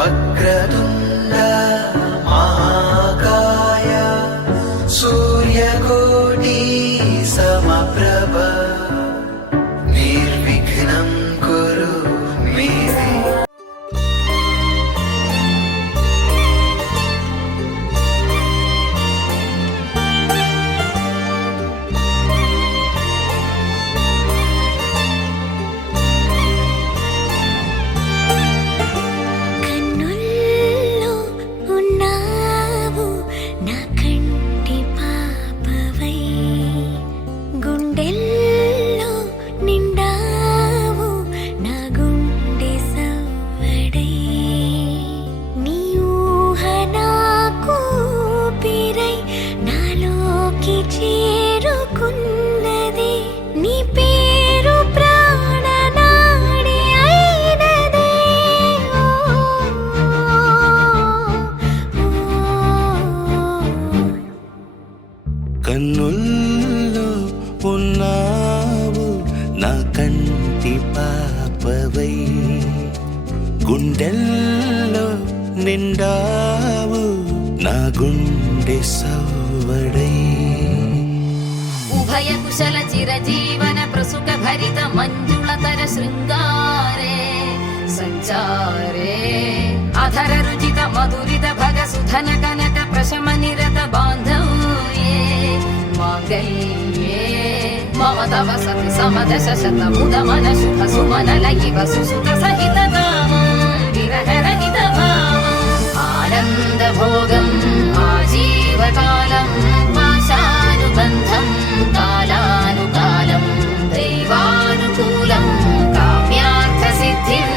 వక్రతుండ మహాకాయ సూర్యకోటి సమప్రభ నిర్విఘ్నం కురు మే కన్నుల్లో ఉన్నావు నా కంటి పాపవై గుండెల్లో నిండావు నా గుండె సవ్వడై ఉభయ కుశల చిరజీవన ప్రసుక భరిత మంజుళతర శృంగారే సంచారే అధర రుచిత మధురిత భగ సుధన కనక ప్రశమ నిరత బాంధవ్యే మాంగళ్యే మమ తవ సతి సమదశ శత ముద మన శుభ సుమన లయివ సుసుత సహిత విరహ రహిత భావం ఆనంద భోగం ఆజీవకాలం పాశానుబంధం కాలానుకాలం దైవానుకూలం కామ్యార్థ సిద్ధిం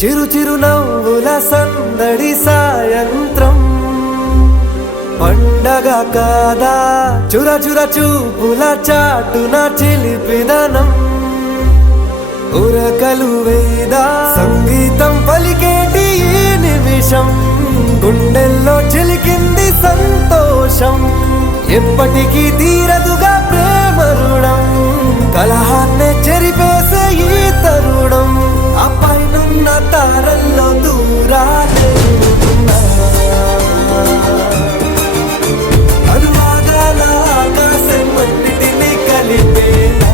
చిరు చిరు నవ్వుల సందడి సాయంత్రం పండగ కాదా చుర చుర చూపుల చాటున చిలిపిదనం ఉరకలు వేదా సంగీతం పలికేటి ఈ నిమిషం గుండెల్లో చిలికింది సంతోషం ఎప్పటికీ తీరదుగా ప్రేమ రుణం కలహాన్నే చెరిపేసే ఈ తరుణం ఆ పైనున్న తారల్లో దూరాలే అనువాదాల ఆకాశం అన్నిటినీ కలిపేలా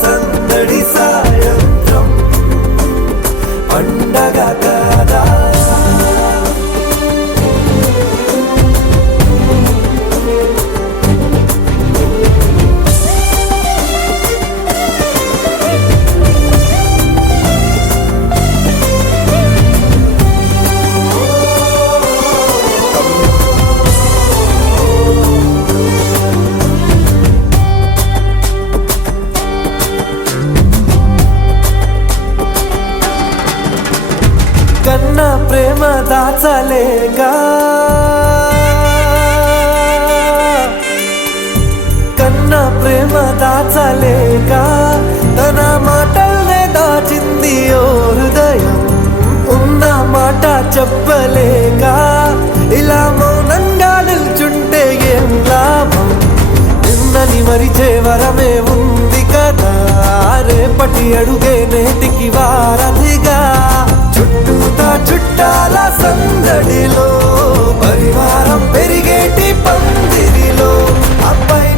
సందడి సాయంత్రం పండగ కాదా కన్నా ప్రేమ దాచలేక కన్నా ప్రేమ దాచలేక తన మాటల్నే దాచింది ఓ హృదయం ఉన్న మాట చెప్పలేక ఇలా మౌనంగా నిల్చుంటే ఏం లాభం నిన్నని మరిచే వరమే ఉంది కదా రేపటి అడుగే నేటికి వారధిగా చుట్టూతా చుట్టాల సందడిలో పరివారం పెరిగేటి పందిరిలో అబ్బాయి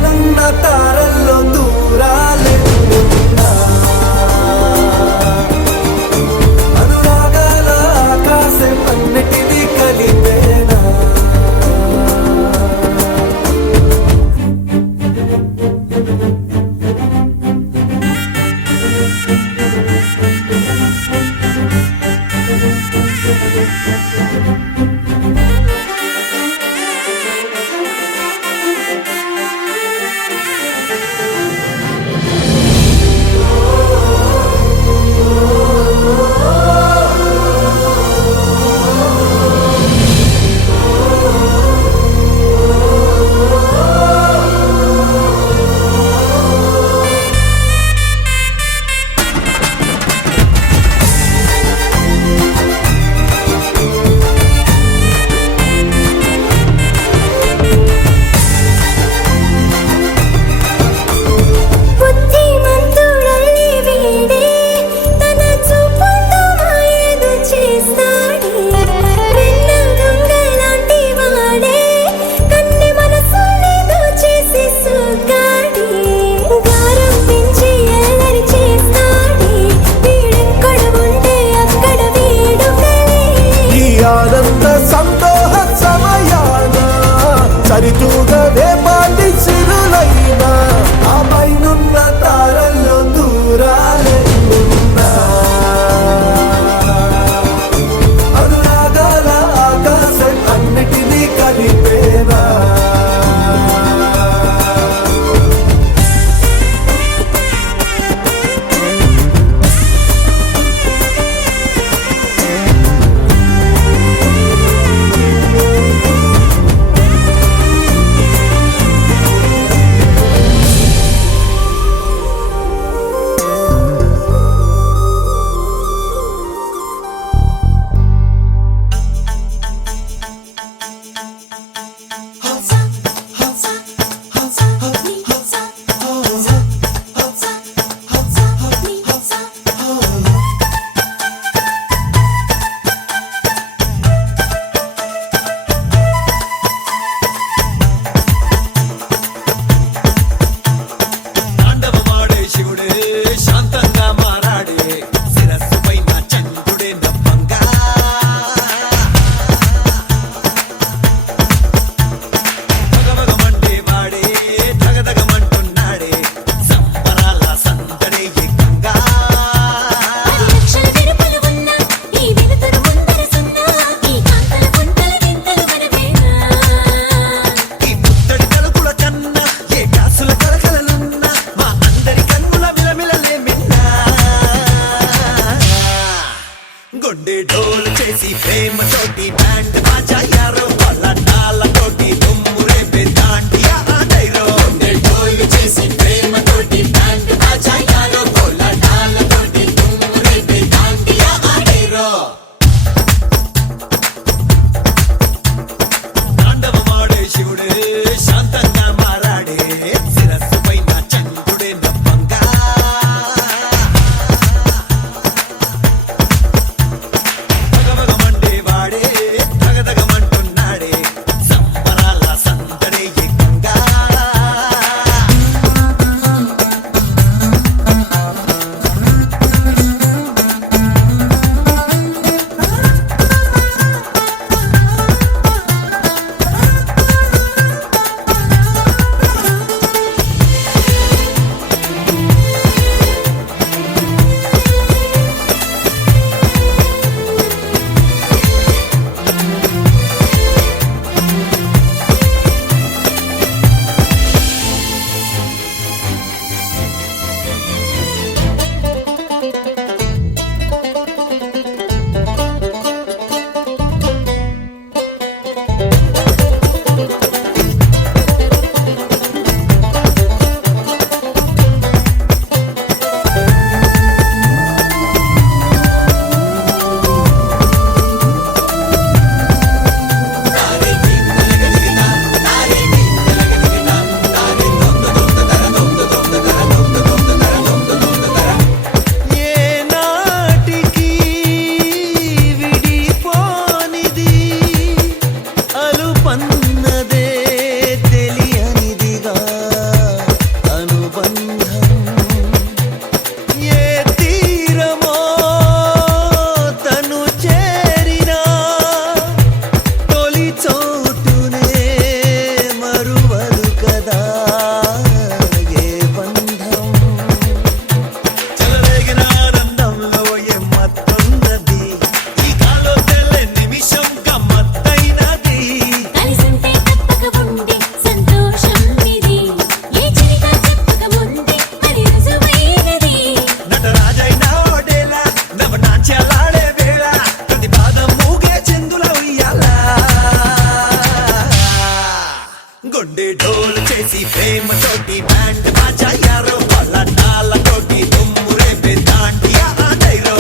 తోటి బ్యాండ్ బాజా యారో వాళ్ళ తాళతోటి దుమ్ము రేపే దాండియా ఆడైరో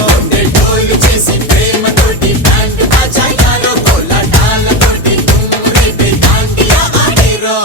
డోలు చేసి ప్రేమ తోటి బ్యాండ్ బాజా యారో వాళ్ళ తాళతోటి దుమ్ము రేపే దాండియా ఆడైరో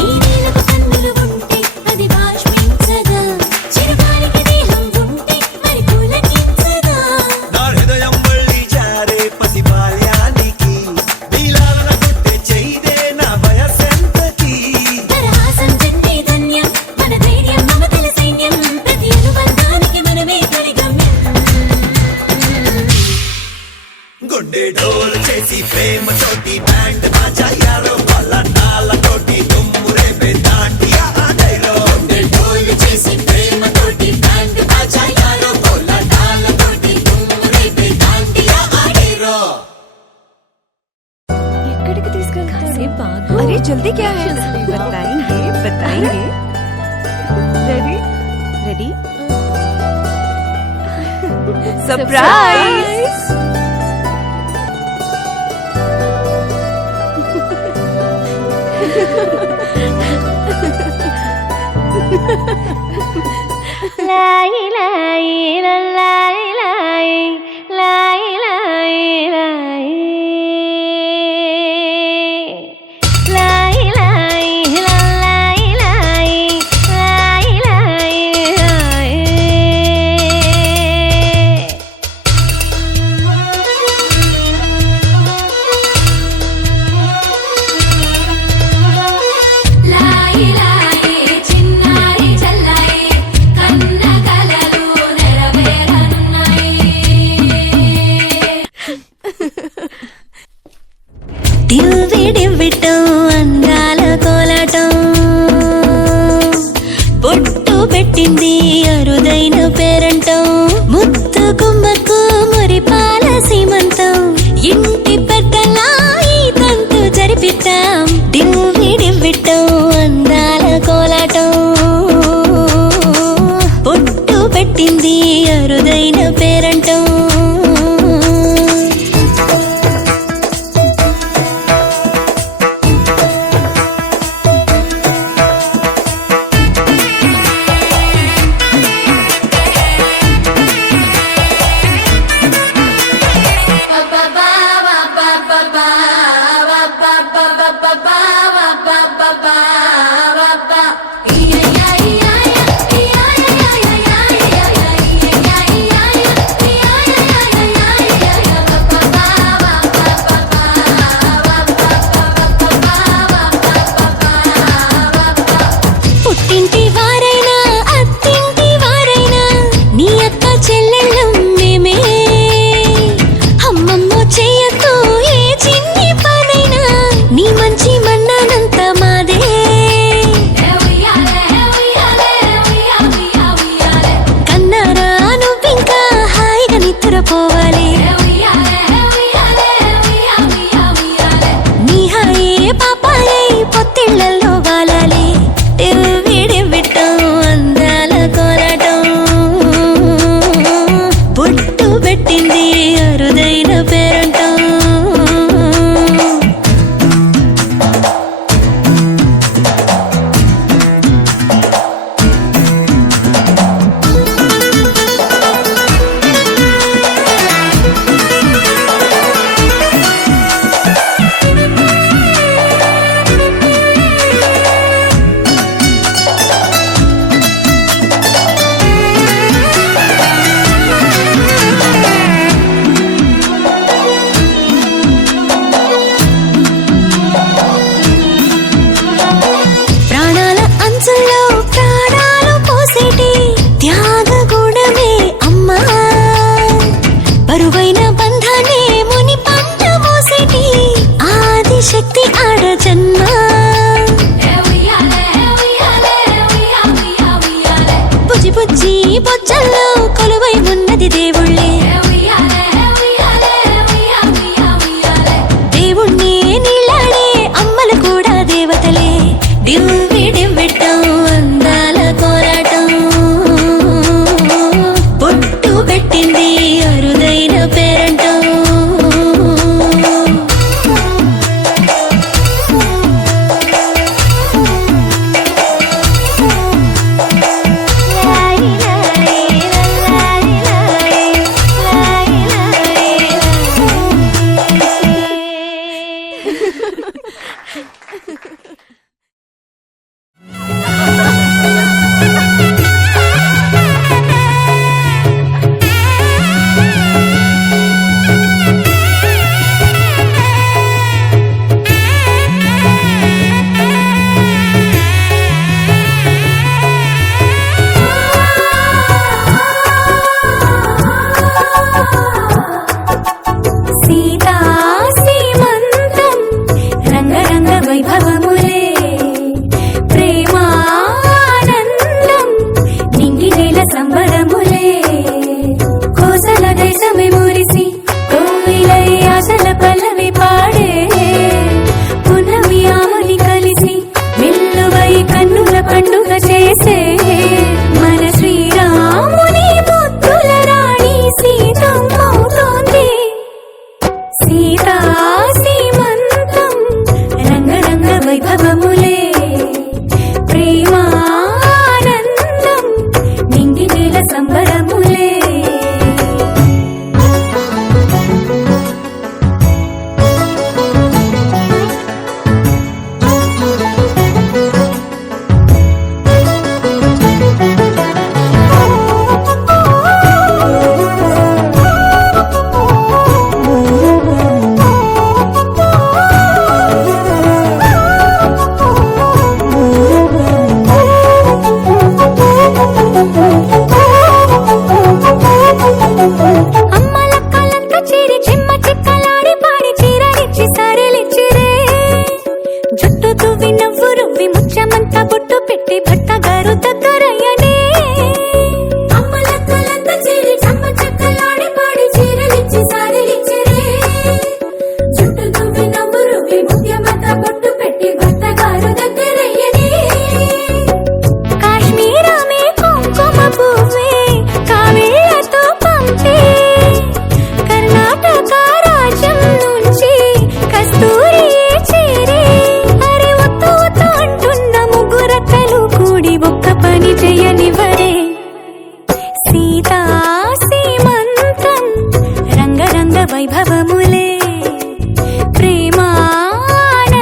ఈ నీలపు కన్నులు ఉంటే అది బాష్పించగా చిరుగాలికి దేహం ఉంటే మరి పులకించగా నా హృదయం వళ్ళి జారే పసి బాల్యానికి నీలాలన గుట్టే చేయదే నా వయసెంతకి తరహాసం చెందే ధన్యం మన ధైర్యం మమతల సైన్యం ప్రతి అనుబంధానికి మనమే తొలి గమ్యం గుండె డోలు చేసి ప్రేమ తోటి బ్యాండ్ బాజా యారో వాళ్ళ తాళతోటి దుమ్ము రేపే దాండియా ఆడైరో డోలు చేసి ప్రేమ తోటి బ్యాండ్ బాజా యారో కోల తాళతోటి దుమ్ము రేపే దాండియా ఆడేరో ఎక్కడికి తీసుకెళ్తారు? अरे जल्दी क्या है बताएंगे बताएंगे रेडी रेडी सरप्राइज लाई लाई लाई लाई लाई लाई लाई लाई लाई लाई लाई लाई लाई लाई लाई చిన్నారి చల్లాయి కన్న కలలు నెరవేరనున్నాయి దివ్విడివ్విటం అందాల కోలాటం బొట్టు పెట్టింది అరుదైన పేరంటం ముత్తు కుమ్మకు మురిపాల సీమంతం ఇంటి పెద్దలా ఈ తంతు జరిపిద్దాం దివ్విడివ్విటం అందాల కోలాటం బొట్టు పెట్టింది అరుదైన పేరంటం సుఖములే ప్రేమానందం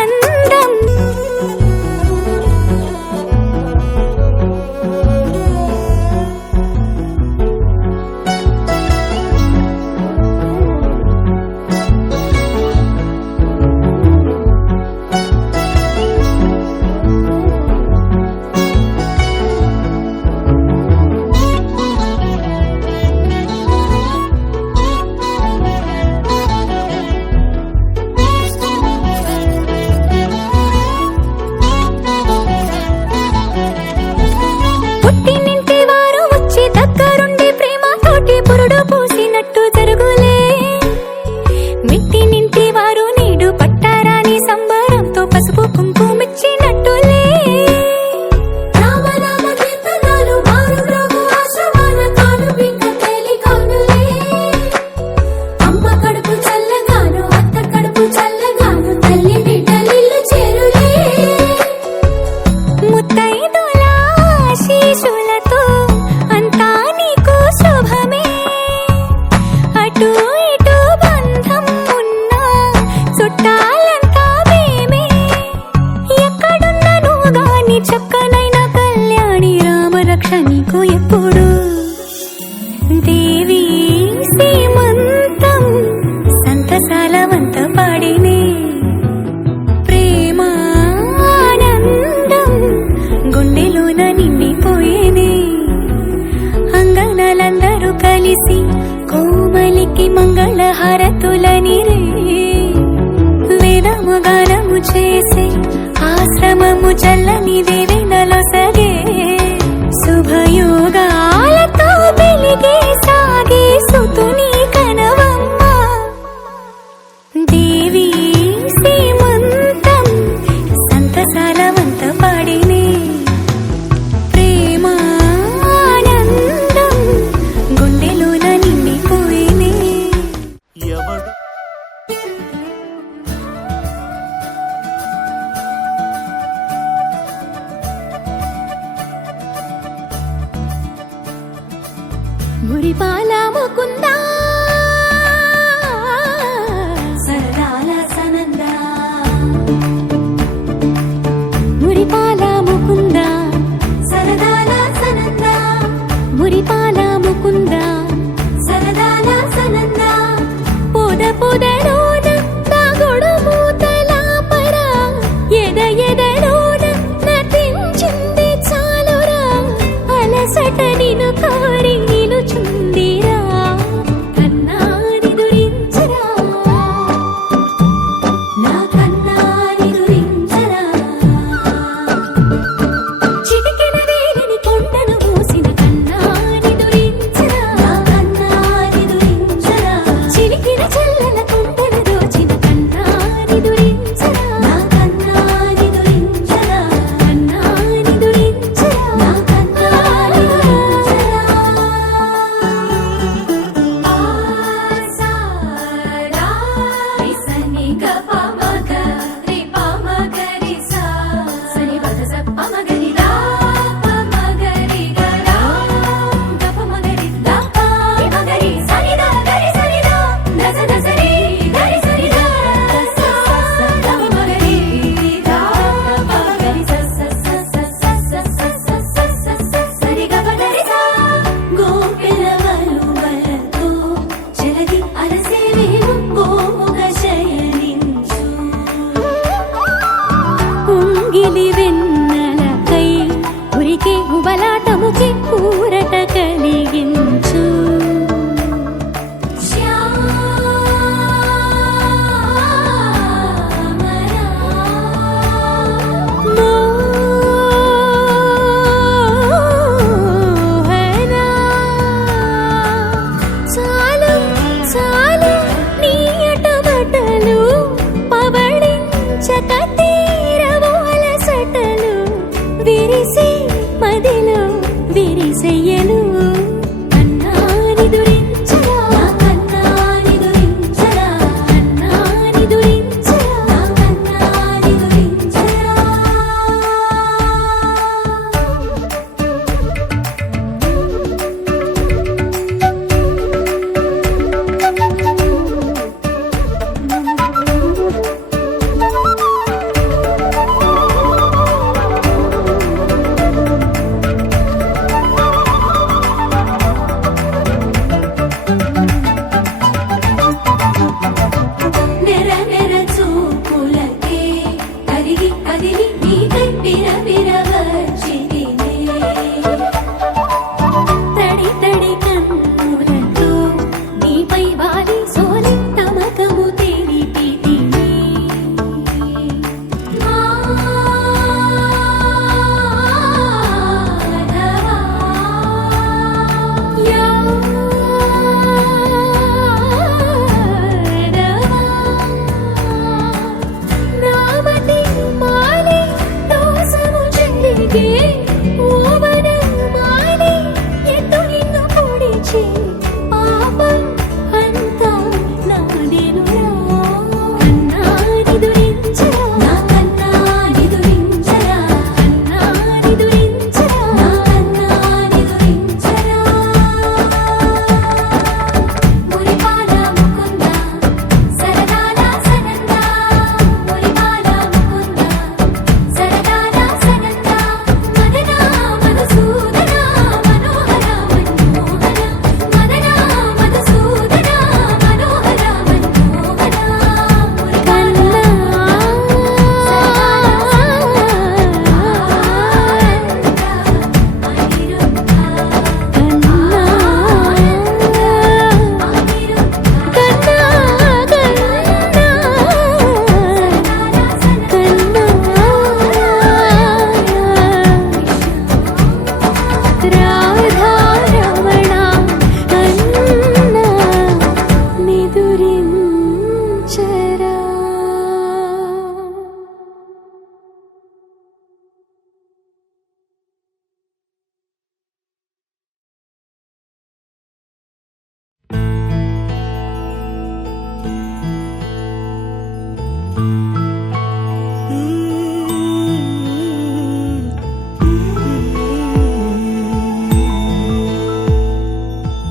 పుట్టినింటి వారు వచ్చి దగ్గరుండి ప్రేమతోటి పురుడు పూసినట్టు జరుగులే మిట్టినింటి వారు నీడు పట్టారాని సంబరంతో పసుపు కుంకుమిచ్చినట్టులే రామ రామ కీర్తనాలు మారు మ్రోగు ఆశ్రమాన కాలు బింక తేలి కానులే అమ్మ కడుపు చల్లగాను అత్త కడుపు చల్లగాను తల్లి బిడ్డలిల్లు చేరులే ముత్తైదుల ఆశీస్సులతో అంతా నీకు శుభమే అటు ఇటు బంధం ఉన్నా చుట్టాలంతా మేమే ఎక్కడున్నను గాని చక్కనైన కళ్యాణి రామరక్ష నీకు ఎప్పుడు దేవి సీమంతం సంతసాల వంత పాడినే ప్రేమానందం గుండెలోన నిండిపోయేనే అంగనలందరూ కలిసి కోమలికి మంగళ హారతులని రే వేదము గానము చేసే ఆశ్రమము చల్లని దేవెనలో సగే శుభయోగాలతో వెలిగే సాగే సుతుని కనవమ్మ దేవి సీమంతం సంతసాల వంత పాడినే ప్రేమానందం గుండెలోన నిండిపోయినే ఎవడు మురిపాల ముకుందా సరదాల సనందా మురిపాల ముకుందా సరదాల సనందా మురిపాల ముకుందా సరదాల సనందా పొద పొదలోన దాగుడు మూతలాపరా ఎద ఎదలోన నటించింది చాలురా అలసట నిను కోరి నిలుచుందిరా కన్నాని దురించరా నా కన్నాని దురించరా చిటికెన వేలిని కొండను మూసిన కన్నాని దురించరా నా కన్నాని దురించరా చిలికిన చల్లల కొండను దోచిన కన్నాని దురించరా నా కన్నాని దురించరా కన్నాని దురించరా నా కన్నాని దురించరా ఆసారా రిసని గపమగ రిపమగరి సా సని వదస పమగరి రా పమగరి గరా గపమగరి దా పమగరి సని దా గరి సని దా దస దసరి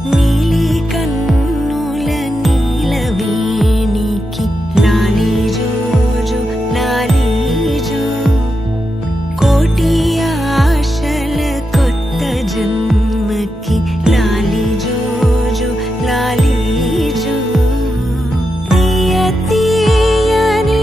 నీలి కన్నుల నీలవేణికి లాలి జోజో లాలి జో కోటి ఆశల కొత్త జన్మకి లాలి జోజో లాలి జో తీయ తీయని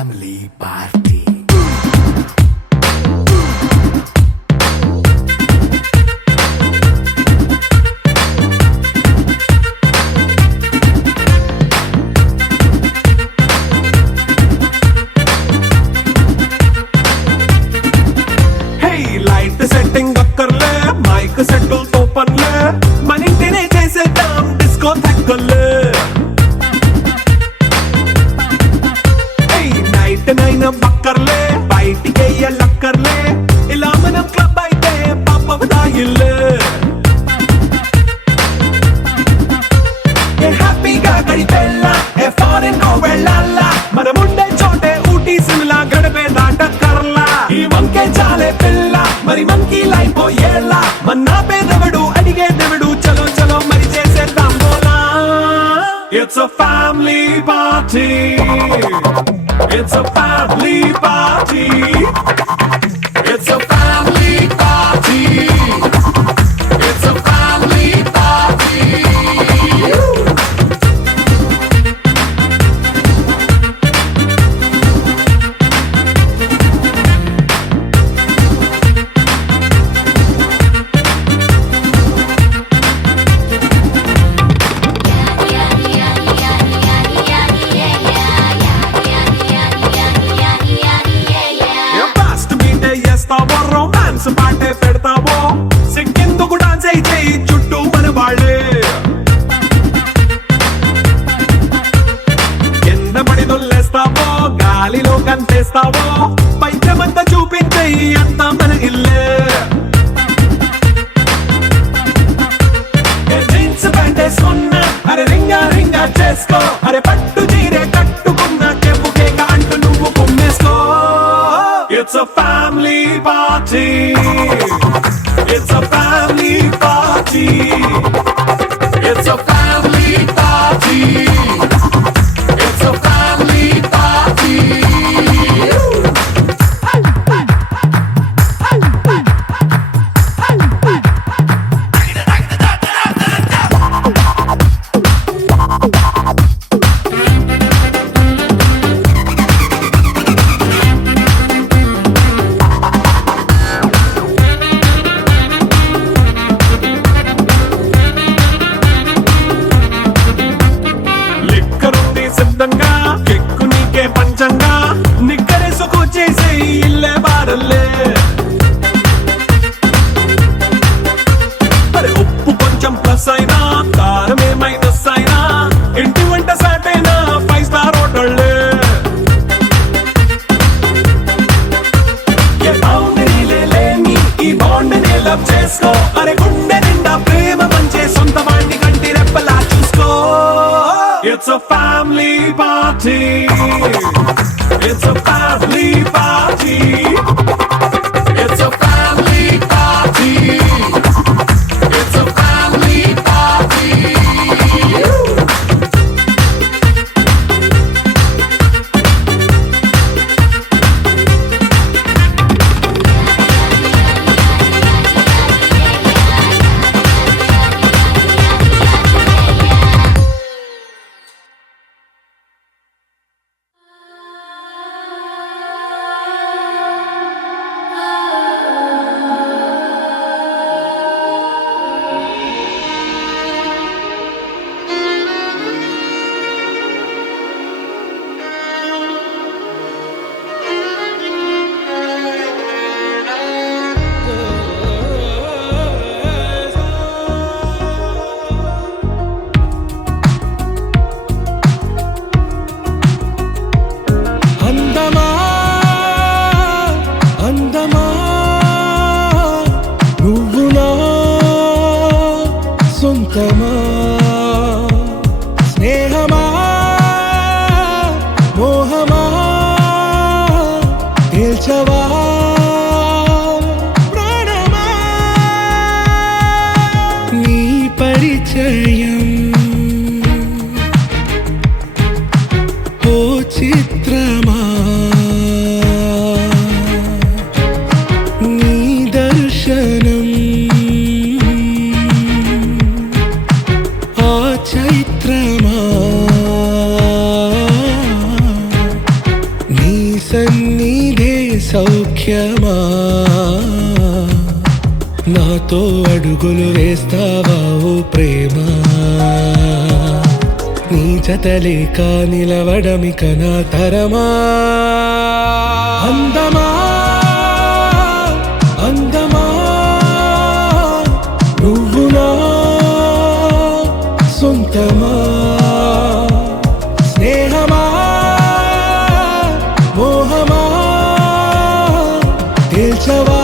ఫ్యామిలీ పార్టీ. లైట్ సెట్టింగ్ అక్కర్లే, మైక్ సెట్టుల్ తో పర్లే, మన ఇంటినే చేసేద్దాం డిస్కో థెక్కర్లే. నైట్ నైన్ బక్కర్లే, బయటికి ఎల్లక్కర్లే, ఇలా మనం క్లబ్ అయితే పాపదాయిల్లే. హ్యాపీగా గడిపెల్లా, ఫారెన్ కో వెళ్ళాలా, మనముండే చోటే ఊటీ సిమ్లా గడిపే దాటక్కర్లా. ఈ వంకే చాలే పిల్ల, మరి మంకీ లైఫ్ పోయేలా, మన్నా పేదవడు అడిగేదెవడు, చలో చలో మరి చేసేద్దాం బోలా. It's a family party, it's a family party, it's a family party, it's a family party. Romance పాటే పెడతావో, సిక్కిందుకు డాన్స్ అయి చేయి చుట్టూ మన వాళ్ళే. కింద పడి దొల్లేస్తావో, గాలిలో కంటేస్తావో, పైచమంతా చూపించేయి అంతా మన ఇల్లే. జీన్స్ ప్యాంట్ వేసుకున్నా, అరే రింగా రింగా చేసుకో, అరే పట్టు చీరే కట్టుకున్నా, చెప్పుకే అంటూ నువ్వు కుమ్మేసుకో. It's a family party, it's a family party, it's a family party, it's a family party. సిద్ధంగా కెక్కు నీకే పంచంగా, నిక్కరేసుకు చేసే ఇల్లే బారల్లే. అరే ఉప్పు కొంచెం ప్లస్ అయినా, కారమే మైనస్ అయినా, ఇంటి వంట సాటైనా 5 స్టార్ హోటళ్ళే. ఏ బౌండరీలే లేని ఈ బాండ్ ని లవ్ చేసుకో, అరే గుండె నిండా ప్రేమ పంచే సొంత వాణ్ణి కంటి రెప్పలా చూసుకో. It's a family party, it's a family party, it's a family party, it's a family party. చైత్రమా నీ నాతో అడుగులు వేస్తావా ఓ ప్రేమ నీ జతలేక నిలవడమిక నా తరమా అందమా అందమా నువ్వు నా సొంతమా స్నేహమా మోహమా తేల్చవా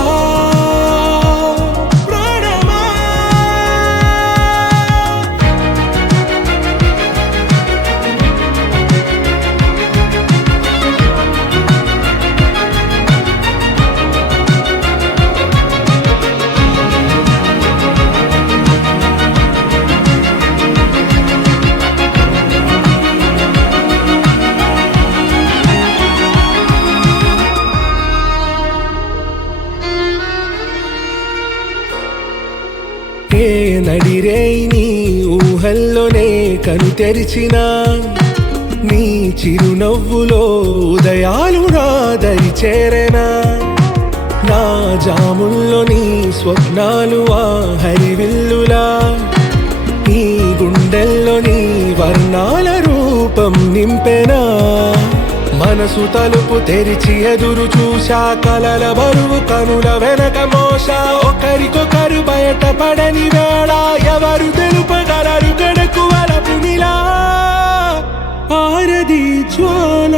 నడిరే నీ ఊహల్లోనే కను తెరిచిన నీ చిరునవ్వులో ఉదయాలు నా దరి చేరేనా నా జాముల్లో నీ స్వప్నాలు ఆ హరివిల్లులా నీ గుండెల్లో నీ వర్ణాల రూపం నింపెనా మనసు తలుపు తెరిచి ఎదురు చూశా కలల బరువు కనుల వెనక మోసా ఒకరికొకరు బయట పడని వేళ ఎవరు తెలుపగలరు గడకు వలపునిలా ఆరది జ్వాల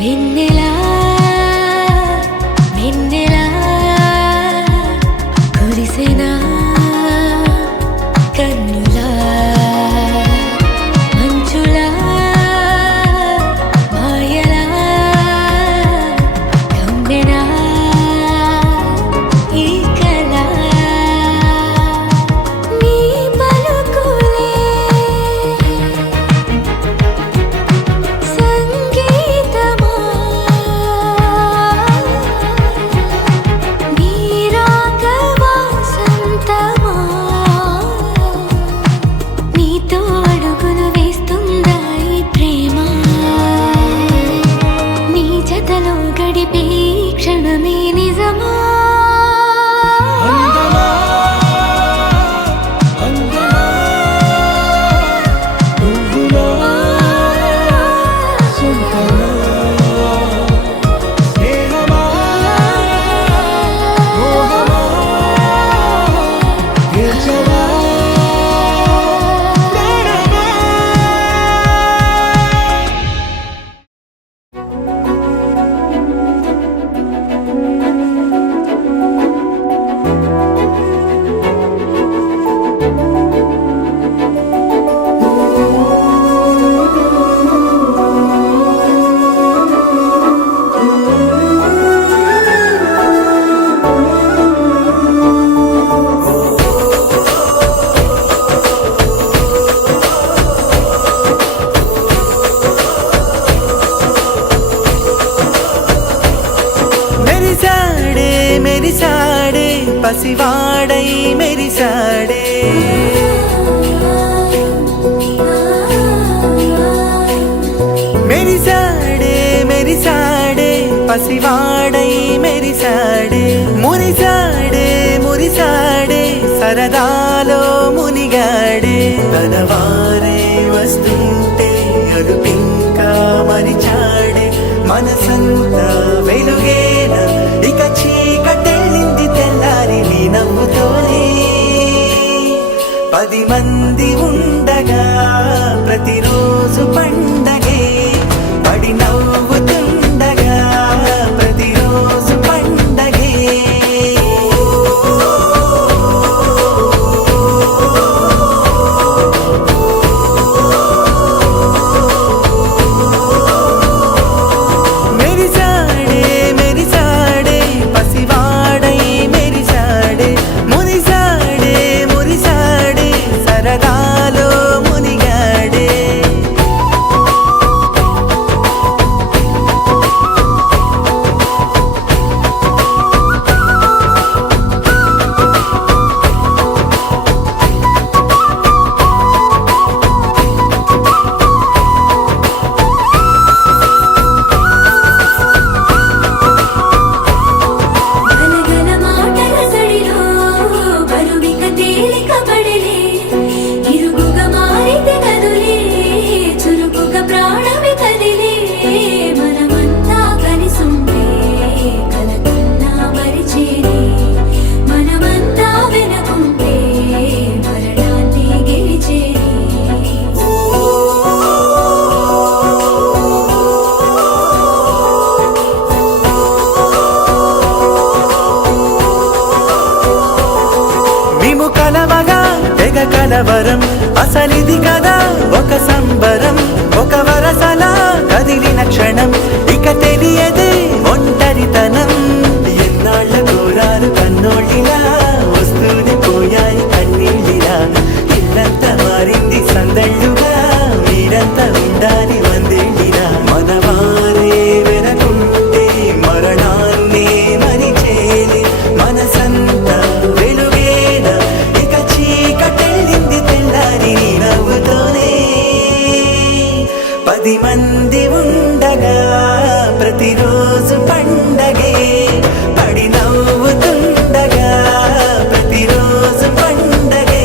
వెన్నెలా వెన్నెలా కురిసెనా కన్నులా మంచులా మాయలా కమ్మెనా ఈ కళ నీ పలుకులే సంగీతమా నీ రాగవా సంతమా నీతో అడుగులు వేస్తుందా ఈ ప్రేమ నీ జతలో గడిపే ఈ క్షణమే నిజమా అందమా అందమా నువ్వు నా సొంతమా స్నేహమా మోహమా తేల్చవా ప్రాణమా మెరిసాడే మెరిసాడే పసివాడై మెరిసాడే మెరిసాడే మెరిసాడే పసివాడై మెరిసాడే మురిసాడే మురిసాడే సరదాలో మునిగాడే తనవారే వస్తుంటే అదుపింకా మరిచాడే మనసంతా వెలుగేనా ఇక చీకటెళ్ళింది తెల్లారి నీ నవ్వుతోనే 10 మంది ఉండగా ప్రతిరోజు పండగే పడి నవ్వుతుండగా ప్రతిరోజు పండగే మెరిసాడే మెరిసాడే పసివాడై మెరిసాడే మురిసాడే మురిసాడే సరదాలో మునిగాడే జగ కలవరం అసలిది కదా ఒక సంబరం ఒక వరసలా కదిలిన క్షణం ఇక తెలియదే ఒంటరితనం ఎన్నాళ్ళ కోరాలు కన్నోళ్ళిలా వస్తూనే పోయాయి కన్నీళ్ళిలా ఇల్లంతా మారింది సందళ్ళుగా మీరంతా ఉండాలి వందేళ్ళిలా మనవారే వెనకుంటే మరణాన్నే మరిచేది మనసంతా వెలుగేన ఇక చీకటెళ్ళింది తెల్లారి నీ నవ్వుతోనే 10 మంది ఉండగా ప్రతిరోజు పండగే పడి నవ్వుతుండగా ప్రతిరోజు పండగే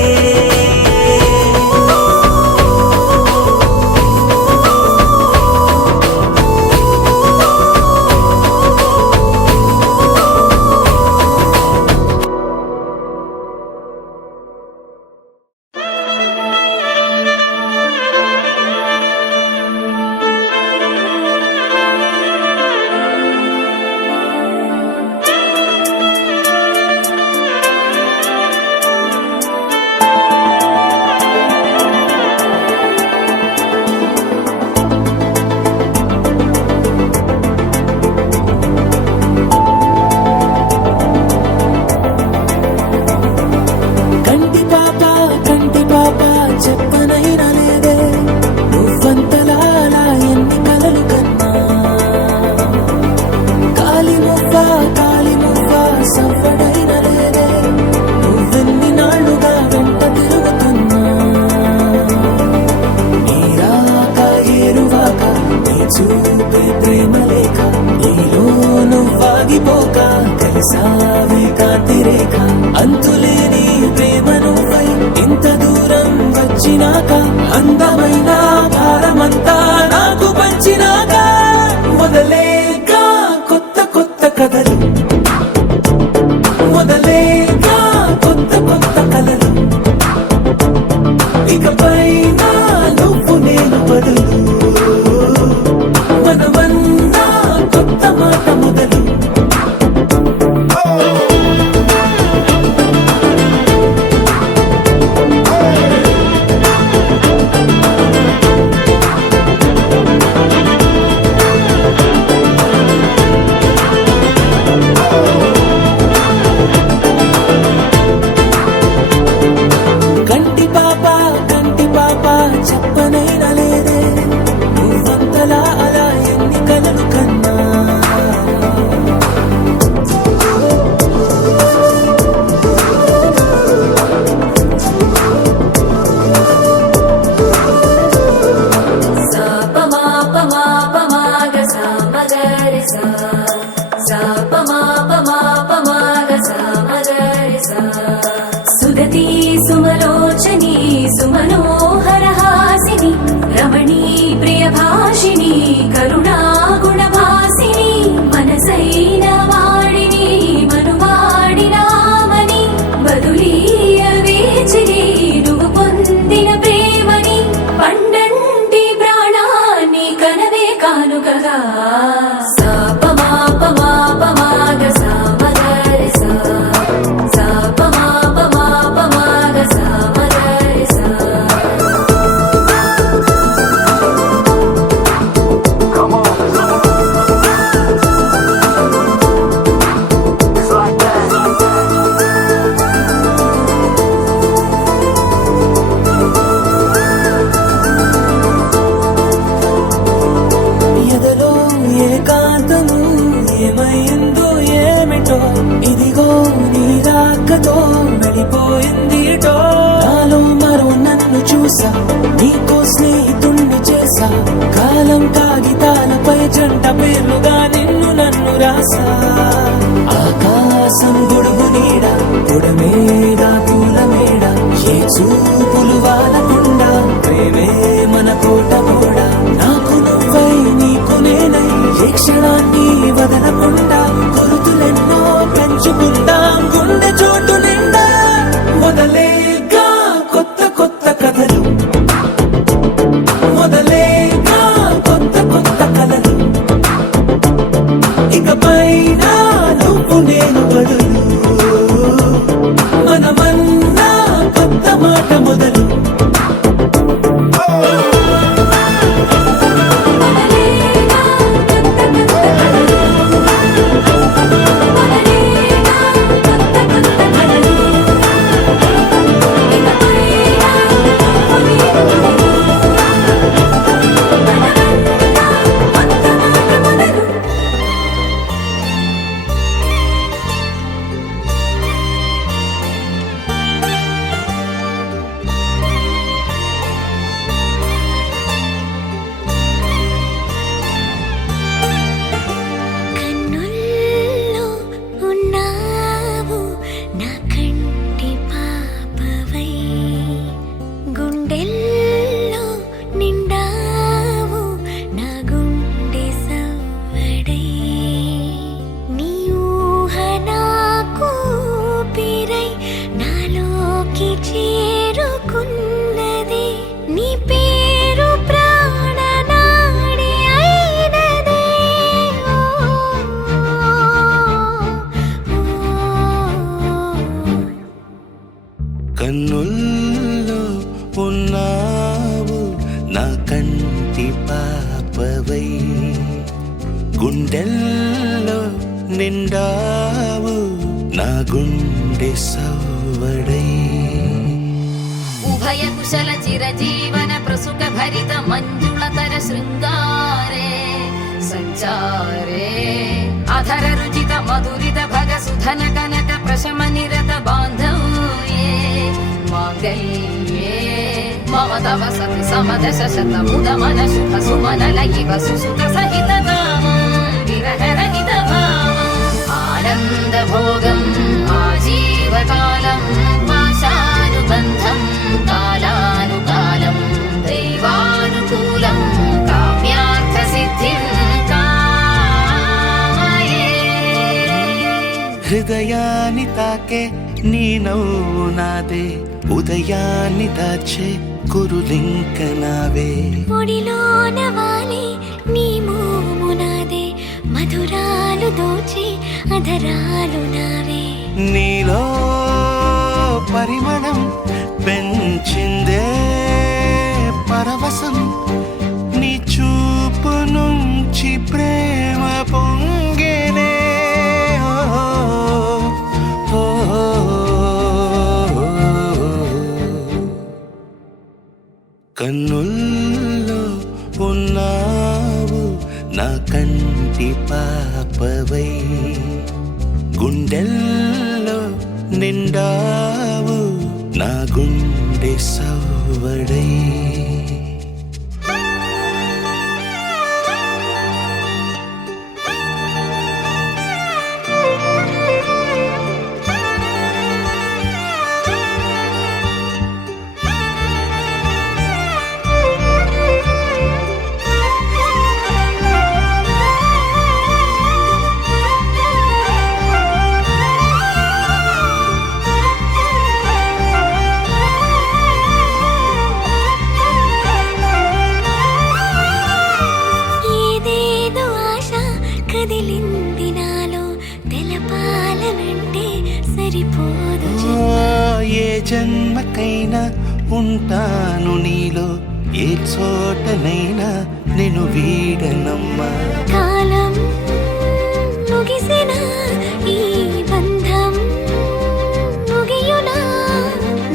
కంటి పాప చెప్పనైనా లేదే నువ్వంతలా ఎన్ని కలలు కన్నా కాలి మువ్వ సవ్వడైనా లేదే నువ్వెన్ని నాళ్ళుగా వెంట తిరుగుతున్నా నీరాక ఏరువాక నీ చూపే ప్రేమ లేక నీలో నువ్వాగిపోక కలిసావే కాంతి రేఖ అంతులేని ప్రేమ నువ్వై ఇంత దూరం వచ్చినాక అందమైన భారమంతా నాకు పంచినాక మొదలేక కొత్త కొత్త కథలు మొదలేక కొత్త కొత్త కలలు ఇకపై నువ్వు నేను బదులు మనమన్నా కొత్త మాట మొదలు కంటి పాప చెప్పనైనా లేదే నువ్వంతలా అలా ఎన్ని కలలు కన్నా సుదతి సుమలోచని సుమనోహర హాసిని రమణీ ప్రియ భాషిని కరుణా గుణభాసిని మనసైన వాడిని మనువాడినామని బదులీయ వేచిని నువ్వు పొందిన ప్రేమని పండంటి ప్రాణాన్ని కనవే కానుకగా ఏమైందో ఏమిటో ఇదిగో నీ రాకతో వెళ్ళిపోయిందిటో నాలో మరో నన్ను చూసా నీకో స్నేహితుణ్ణి చేసా కాలం కాగితాలపై జంట పేర్లుగా నిన్ను నన్ను రాసా ఆకాశం గొడుగు నీడ గుడమేడ పూల మేడ ఏ చూపులు వాలకుండా ప్రేమే మన కోట కూడా నాకు నువ్వై నీకు నేనై ఏ క్షణాన్ని వదలకుండా కొరుతులెన్నో పెంచుకుందాం గుండె చోటు నిండా మొదలేగా కొత్త కొత్త కథలు మొదలేగా కొత్త కొత్త కలలు ఇకపై నువ్వు నేను బదులు మనమన్నా కొత్త మాట మొదలు కన్నుల్లో ఉన్నావు నా కంటి పాపవై గుండెల్లో నిండావు నా గుండె సవ్వడై నీ ఊహ నాకు ఊపిరై నాలోకి చేరుకున్నది నీ పేరు ప్రాణనాడి అయినదే కన్నుల్లో ఉన్నావు నా కంటి పాపవై గుండెల్లో నిండావు నా గుండె సవ్వడై ఉభయ కుశల చిరజీవన ప్రసుక భరిత మంజుళతర శృంగారే సంచారే అధర రుచిత మధురిత భగ సుధన కనక ప్రశమ నిరత బాంధవ్యే మాంగళ్యే మమ తవ సతి సమదశ శతముద మన శుభ సుమన లయివ సుసుత సహిత కామం విరహ రహిత భావం ఆనంద భోగం ఆజీవకాలం పాశానుబంధం కాలానుకాలం దైవానుకూలం కామ్యార్థ సిద్ధిం కామయే హృదయాన్ని తాకే నీ నవ్వు నాదే ఉదయాన్ని దాచే కురులింక నావే ఒడిలోన వాలి నీ మోము నాదే మధురాలు దోచి అధరాలు నావే నీలో పరిమళం పెంచిందే పరవశం నీ చూపు నుంచి ప్రేమ పొంగేనే ఓ, ఓ, ఓ. కన్నుల్లో ఉన్నావు నా కంటి పాపవై గుండెల్లో నిండావు నా గుండె సవ్వడై ఏదేదో ఆశ కదిలింది నాలో తెలపాలనంటే సరిపోదు ఏ జన్మకైనా ఉంటాను నీలో ఏ చోటనైనా నేను వీడనమ్మా కాలం ముగిసిన ఈ బంధం ముగియునా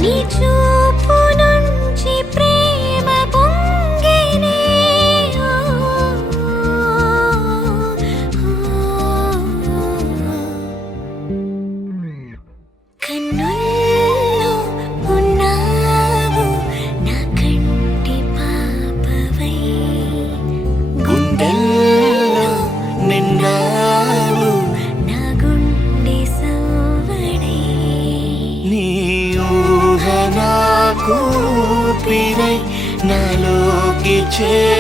నీ చూపు నుంచి ప్రేమ పొంగేనే కన్నుల్లో ఉన్నావు నా కంటి పాపవై గుండెల్లో నిండావు నా గుండె సవ్వడై నీ ఊహ నాకు ఊపిరై నాలోకి చేరుకున్నదే